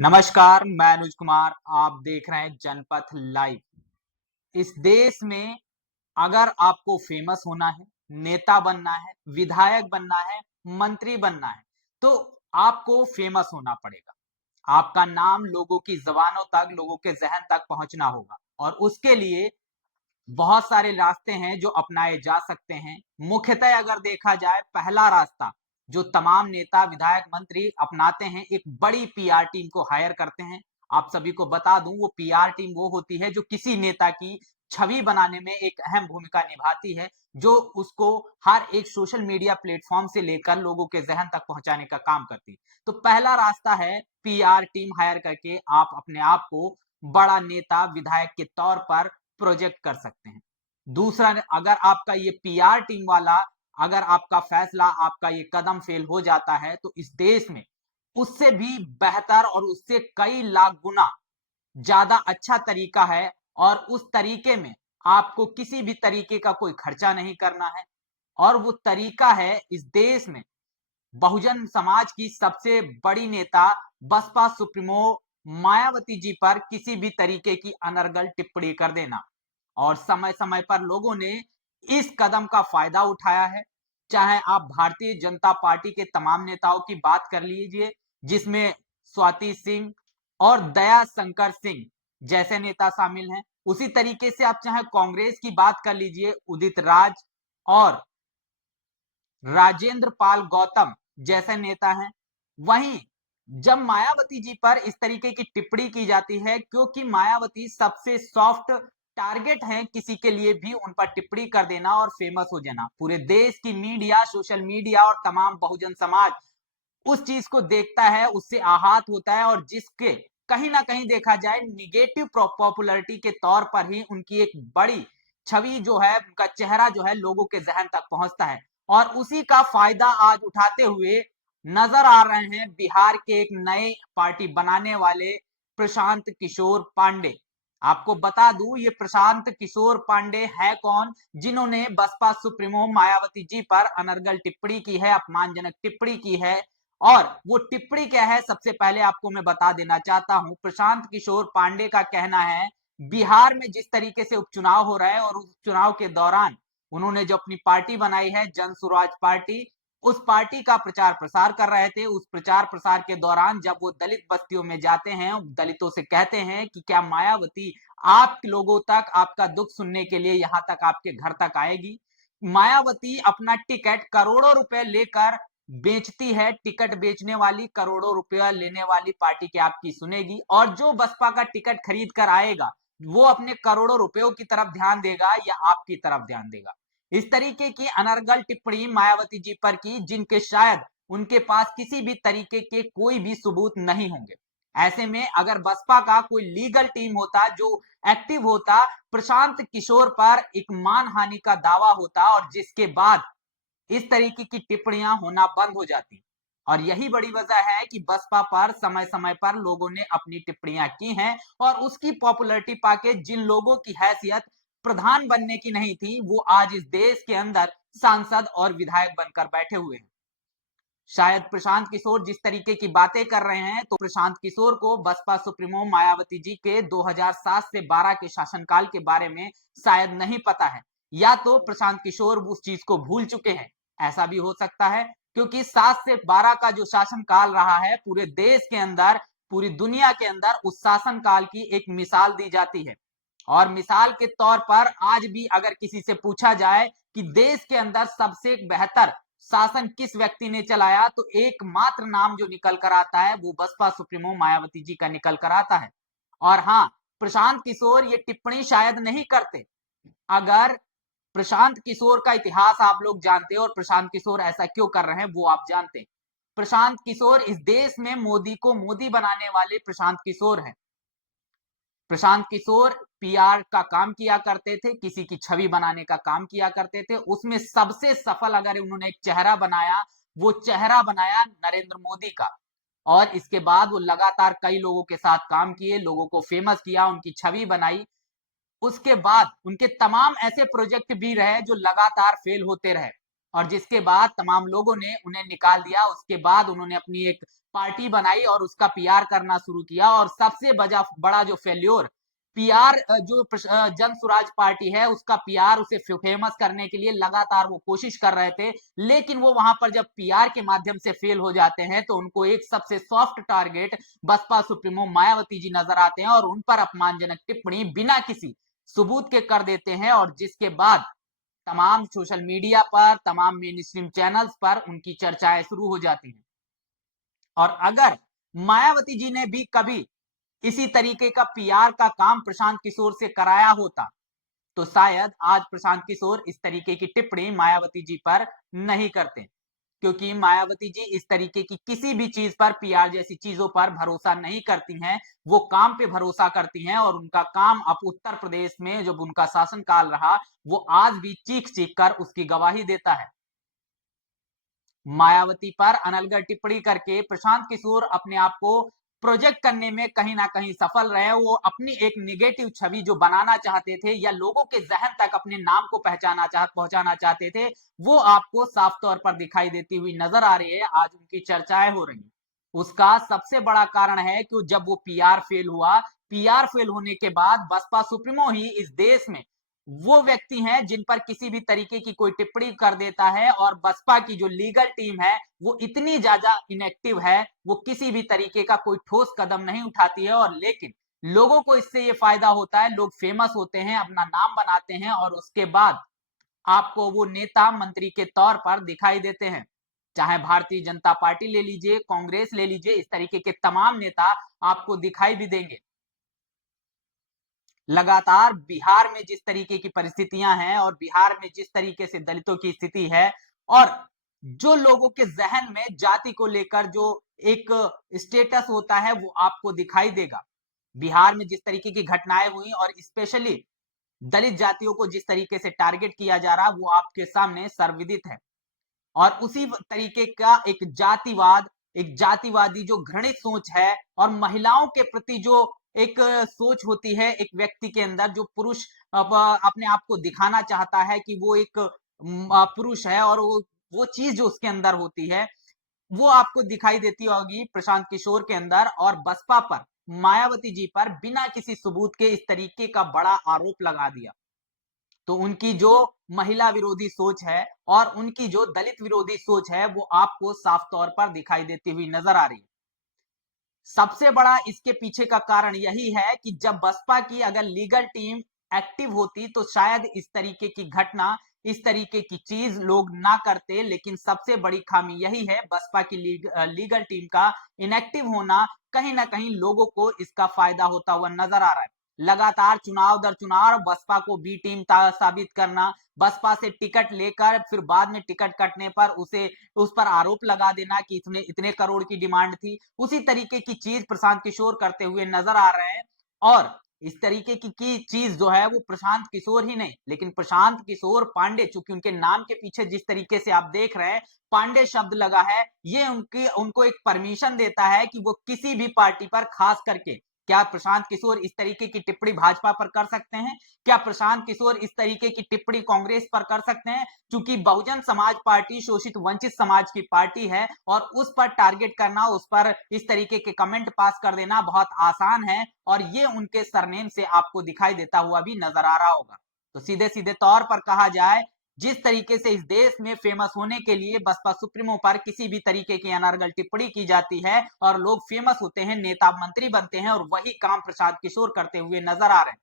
नमस्कार, मैं अनुज कुमार। आप देख रहे हैं जनपथ लाइव। इस देश में अगर आपको फेमस होना है, नेता बनना है, विधायक बनना है, मंत्री बनना है, तो आपको फेमस होना पड़ेगा। आपका नाम लोगों की जबानों तक, लोगों के जहन तक पहुंचना होगा और उसके लिए बहुत सारे रास्ते हैं जो अपनाए जा सकते हैं। मुख्यतः अगर देखा जाए, पहला रास्ता जो तमाम नेता, विधायक, मंत्री अपनाते हैं, एक बड़ी पीआर टीम को हायर करते हैं। आप सभी को बता दूं, वो पीआर टीम वो होती है जो किसी नेता की छवि बनाने में एक अहम भूमिका निभाती है, जो उसको हर एक सोशल मीडिया प्लेटफॉर्म से लेकर लोगों के जहन तक पहुंचाने का काम करती है। तो पहला रास्ता है पीआर टीम हायर करके आप अपने आप को बड़ा नेता, विधायक के तौर पर प्रोजेक्ट कर सकते हैं। दूसरा, अगर आपका ये पीआर टीम वाला, अगर आपका फैसला, आपका ये कदम फेल हो जाता है, तो इस देश में उससे भी बेहतर और उससे कई लाख गुना ज्यादा अच्छा तरीका है। और उस तरीके में आपको किसी भी तरीके का कोई खर्चा नहीं करना है। और वो तरीका है इस देश में बहुजन समाज की सबसे बड़ी नेता, बसपा सुप्रीमो मायावती जी पर किसी भी तरीके की अनर्गल टिप्पणी कर देना। और समय समय पर लोगों ने इस कदम का फायदा उठाया है। चाहे आप भारतीय जनता पार्टी के तमाम नेताओं की बात कर लीजिए, जिसमें स्वाति सिंह और दया शंकर सिंह जैसे नेता शामिल हैं। उसी तरीके से आप चाहे कांग्रेस की बात कर लीजिए, उदित राज और राजेंद्र पाल गौतम जैसे नेता हैं। वहीं जब मायावती जी पर इस तरीके की टिप्पणी की जाती है, क्योंकि मायावती सबसे सॉफ्ट टारगेट हैं किसी के लिए भी उन पर टिप्पणी कर देना और फेमस हो जाना। पूरे देश की मीडिया, सोशल मीडिया और तमाम बहुजन समाज उस चीज को देखता है, उससे आहत होता है और जिसके कहीं ना कहीं देखा जाए निगेटिव पॉपुलैरिटी के तौर पर ही उनकी एक बड़ी छवि जो है, उनका चेहरा जो है लोगों के जहन तक पहुंचता है। और उसी का फायदा आज उठाते हुए नजर आ रहे हैं बिहार के एक नए पार्टी बनाने वाले प्रशांत किशोर पांडे। आपको बता दूं, ये प्रशांत किशोर पांडे है कौन, जिन्होंने बसपा सुप्रीमो मायावती जी पर अनर्गल टिप्पणी की है, अपमानजनक टिप्पणी की है। और वो टिप्पणी क्या है, सबसे पहले आपको मैं बता देना चाहता हूं। प्रशांत किशोर पांडे का कहना है, बिहार में जिस तरीके से उपचुनाव हो रहा है और उस चुनाव के दौरान उन्होंने जो अपनी पार्टी बनाई है जन स्वराज पार्टी, उस पार्टी का प्रचार प्रसार कर रहे थे। उस प्रचार प्रसार के दौरान जब वो दलित बस्तियों में जाते हैं, दलितों से कहते हैं कि क्या मायावती आप लोगों तक आपका दुख सुनने के लिए यहां तक आपके घर तक आएगी। मायावती अपना टिकट करोड़ों रुपए लेकर बेचती है। टिकट बेचने वाली, करोड़ों रुपया लेने वाली पार्टी की आपकी सुनेगी, और जो बसपा का टिकट खरीद कर आएगा वो अपने करोड़ों रुपयों की तरफ ध्यान देगा या आपकी तरफ ध्यान देगा। इस तरीके की अनर्गल टिप्पणी मायावती जी पर की, जिनके शायद उनके पास किसी भी तरीके के कोई भी सबूत नहीं होंगे। ऐसे में अगर बसपा का कोई लीगल टीम होता जो एक्टिव होता, प्रशांत किशोर पर एक मानहानि का दावा होता और जिसके बाद इस तरीके की टिप्पणियां होना बंद हो जाती। और यही बड़ी वजह है कि बसपा पर समय समय पर लोगों ने अपनी टिप्पणियां की हैं। और उसकी पॉपुलैरिटी पाके जिन लोगों की हैसियत प्रधान बनने की नहीं थी, वो आज इस देश के अंदर सांसद और विधायक बनकर बैठे हुए हैं। शायद प्रशांत किशोर जिस तरीके की बातें कर रहे हैं, तो प्रशांत किशोर को बसपा सुप्रीमो मायावती जी के 2007 से 12 के शासनकाल के बारे में शायद नहीं पता है, या तो प्रशांत किशोर उस चीज को भूल चुके हैं। ऐसा भी हो सकता है, क्योंकि 7 से 12 का जो शासनकाल रहा है पूरे देश के अंदर, पूरी दुनिया के अंदर उस शासनकाल की एक मिसाल दी जाती है। और मिसाल के तौर पर आज भी अगर किसी से पूछा जाए कि देश के अंदर सबसे बेहतर शासन किस व्यक्ति ने चलाया, तो एकमात्र नाम जो निकल कर आता है वो बसपा सुप्रीमो मायावती जी का निकल कर आता है। और हाँ, प्रशांत किशोर ये टिप्पणी शायद नहीं करते अगर प्रशांत किशोर का इतिहास आप लोग जानते हो और प्रशांत किशोर ऐसा क्यों कर रहे हैं वो आप जानते हैं। प्रशांत किशोर इस देश में मोदी को मोदी बनाने वाले प्रशांत किशोर हैं। प्रशांत किशोर पीआर का काम किया करते थे, किसी की छवि बनाने का काम किया करते थे। उसमें सबसे सफल अगर उन्होंने एक चेहरा बनाया, वो चेहरा बनाया नरेंद्र मोदी का। और इसके बाद वो लगातार कई लोगों के साथ काम किए, लोगों को फेमस किया, उनकी छवि बनाई। उसके बाद उनके तमाम ऐसे प्रोजेक्ट भी रहे जो लगातार फेल होते रहे। और जिसके बाद तमाम लोगों ने उन्हें निकाल दिया। उसके बाद उन्होंने अपनी एक पार्टी बनाई और उसका पीआर करना शुरू किया और सबसे बड़ा जो फेल्योर पीआर जो जन स्वराज पार्टी है उसका पीआर उसे फेमस करने के लिए लगातार वो कोशिश कर रहे थे, लेकिन वो वहां पर जब पीआर के माध्यम से फेल हो जाते हैं तो उनको एक सबसे soft target Baspa supremo Mayawati ji नजर आते हैं और उन पर अपमानजनक टिप्पणी बिना किसी सबूत के कर देते हैं और जिसके बाद तमाम सोशल मीडिया पर, तमाम मेन स्ट्रीम चैनल्स पर उनकी चर्चाएं शुरू हो जाती हैं। और अगर मायावती जी ने भी कभी इसी तरीके का पीआर का काम प्रशांत किशोर से कराया होता तो शायद आज प्रशांत किशोर इस तरीके की टिप्पणी मायावती जी पर नहीं करते, क्योंकि मायावती जी इस तरीके की किसी भी चीज पर, पीआर जैसी चीजों पर भरोसा नहीं करती हैं। वो काम पे भरोसा करती हैं और उनका काम अब उत्तर प्रदेश में जब उनका शासनकाल रहा वो आज भी चीख चीख कर उसकी गवाही देता है। मायावती पर अनलगढ़ टिप्पणी करके प्रशांत किशोर अपने आप को प्रोजेक्ट करने में कहीं ना कहीं सफल रहे। वो अपनी एक निगेटिव छवि जो बनाना चाहते थे या लोगों के जहन तक अपने नाम को पहुंचाना चाहते थे, वो आपको साफ तौर पर दिखाई देती हुई नजर आ रही है। आज उनकी चर्चाएं हो रही हैं। उसका सबसे बड़ा कारण है कि जब वो पीआर फेल हुआ, पीआर फेल होने के बाद बसपा सुप्रीमो ही इस देश में वो व्यक्ति हैं जिन पर किसी भी तरीके की कोई टिप्पणी कर देता है और बसपा की जो लीगल टीम है वो इतनी ज्यादा इनएक्टिव है, वो किसी भी तरीके का कोई ठोस कदम नहीं उठाती है। और लेकिन लोगों को इससे ये फायदा होता है, लोग फेमस होते हैं, अपना नाम बनाते हैं और उसके बाद आपको वो नेता मंत्री के तौर पर दिखाई देते हैं। चाहे भारतीय जनता पार्टी ले लीजिए, कांग्रेस ले लीजिए, इस तरीके के तमाम नेता आपको दिखाई भी देंगे। लगातार बिहार में जिस तरीके की परिस्थितियां हैं और बिहार में जिस तरीके से दलितों की स्थिति है और जो लोगों के जहन में जाति को लेकर जो एक स्टेटस होता है वो आपको दिखाई देगा। बिहार में जिस तरीके की घटनाएं हुई और स्पेशली दलित जातियों को जिस तरीके से टारगेट किया जा रहा वो आपके सामने सर्वविदित है। और उसी तरीके का एक जातिवादी जो घृणित सोच है और महिलाओं के प्रति जो एक सोच होती है एक व्यक्ति के अंदर, जो पुरुष अपने आप को दिखाना चाहता है कि वो एक पुरुष है और वो चीज जो उसके अंदर होती है वो आपको दिखाई देती होगी प्रशांत किशोर के अंदर। और बसपा पर, मायावती जी पर बिना किसी सबूत के इस तरीके का बड़ा आरोप लगा दिया। तो उनकी जो महिला विरोधी सोच है और उनकी जो दलित विरोधी सोच है वो आपको साफ तौर पर दिखाई देती हुई नजर आ रही है। सबसे बड़ा इसके पीछे का कारण यही है कि जब बसपा की अगर लीगल टीम एक्टिव होती तो शायद इस तरीके की घटना, इस तरीके की चीज लोग ना करते। लेकिन सबसे बड़ी खामी यही है बसपा की लीगल टीम का इनएक्टिव होना। कहीं ना कहीं लोगों को इसका फायदा होता हुआ नजर आ रहा है। लगातार चुनाव दर चुनाव बसपा को बी टीम साबित करना, बसपा से टिकट लेकर फिर बाद में टिकट कटने पर उस पर आरोप लगा देना कि इसमें इतने करोड़ की डिमांड थी। उसी तरीके की चीज प्रशांत किशोर करते हुए नजर आ रहे हैं। और इस तरीके की चीज जो है वो प्रशांत किशोर ही नहीं, लेकिन प्रशांत किशोर पांडे, चूंकि उनके नाम के पीछे जिस तरीके से आप देख रहे हैं पांडे शब्द लगा है, ये उनको एक परमिशन देता है कि वो किसी भी पार्टी पर, खास करके क्या प्रशांत किशोर इस तरीके की टिप्पणी भाजपा पर कर सकते हैं? क्या प्रशांत किशोर इस तरीके की टिप्पणी कांग्रेस पर कर सकते हैं? क्योंकि बहुजन समाज पार्टी शोषित वंचित समाज की पार्टी है और उस पर टारगेट करना, उस पर इस तरीके के कमेंट पास कर देना बहुत आसान है और ये उनके सरनेम से आपको दिखाई देता हुआ भी नजर आ रहा होगा। तो सीधे सीधे तौर पर कहा जाए, जिस तरीके से इस देश में फेमस होने के लिए बसपा सुप्रीमो पर किसी भी तरीके की अनर्गल टिप्पणी की जाती है और लोग फेमस होते हैं, नेता मंत्री बनते हैं और वही काम प्रशांत किशोर करते हुए नजर आ रहे हैं।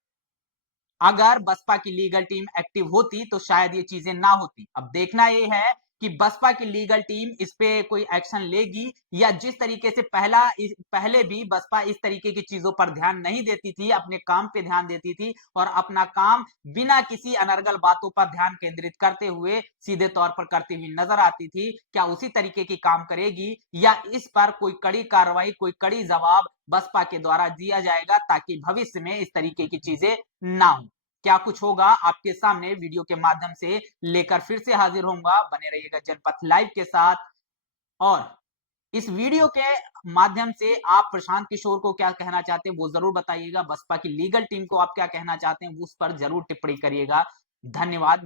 अगर बसपा की लीगल टीम एक्टिव होती तो शायद ये चीजें ना होती। अब देखना ये है कि बसपा की लीगल टीम इस पे कोई एक्शन लेगी या जिस तरीके से पहले भी बसपा इस तरीके की चीजों पर ध्यान नहीं देती थी, अपने काम पे ध्यान देती थी और अपना काम बिना किसी अनर्गल बातों पर ध्यान केंद्रित करते हुए सीधे तौर पर करती हुई नजर आती थी, क्या उसी तरीके की काम करेगी या इस पर कोई कड़ी कार्रवाई, कोई कड़ी जवाब बसपा के द्वारा दिया जाएगा ताकि भविष्य में इस तरीके की चीजें ना हो? क्या कुछ होगा आपके सामने वीडियो के माध्यम से लेकर फिर से हाजिर होऊंगा। बने रहिएगा जनपथ लाइव के साथ। और इस वीडियो के माध्यम से आप प्रशांत किशोर को क्या कहना चाहते हैं वो जरूर बताइएगा। बसपा की लीगल टीम को आप क्या कहना चाहते हैं उस पर जरूर टिप्पणी करिएगा। धन्यवाद।